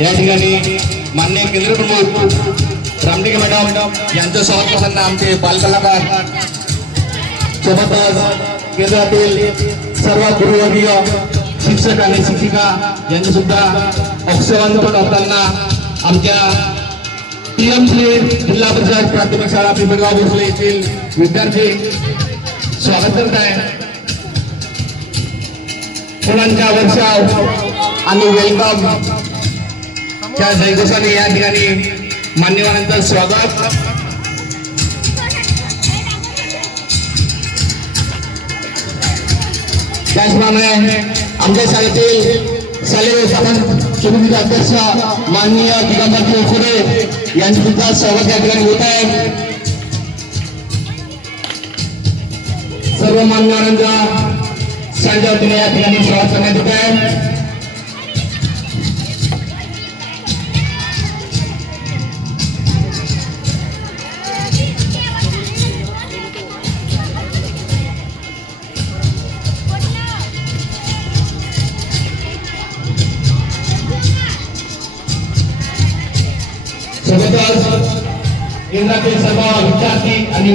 या ठिकाणी माननीय केंद्र प्रमुख रामटेके मॅडम यांचं स्वागत करताना आमचे बालकलाकार सोबतच केंद्रातील सर्व गुरुवर्गीय शिक्षक आणि शिक्षिका यांचे सुद्धा अक्षरांकन करताना आमच्या टीएमसी जिल्हा परिषद प्राथमिक शाळा पिंपळगाव भोसले येथील विद्यार्थी स्वागत करत आहे। फुलांच्या वर्षाव आणि वेलकम च्या जयघोषाने या ठिकाणी मान्यवरांचं स्वागत। त्याचप्रमाणे आमच्या शाळेतील शालेय व्यवस्थापन समितीचे अध्यक्ष माननीय दिगंबर फुले यांचे सुद्धा स्वागत या ठिकाणी होत आहे। सर्व मान्यवरांचा शाळेच्या वतीने या ठिकाणी स्वागत करण्यात येत आहे। सोबतच केंद्रातील सर्व विद्यार्थी आणि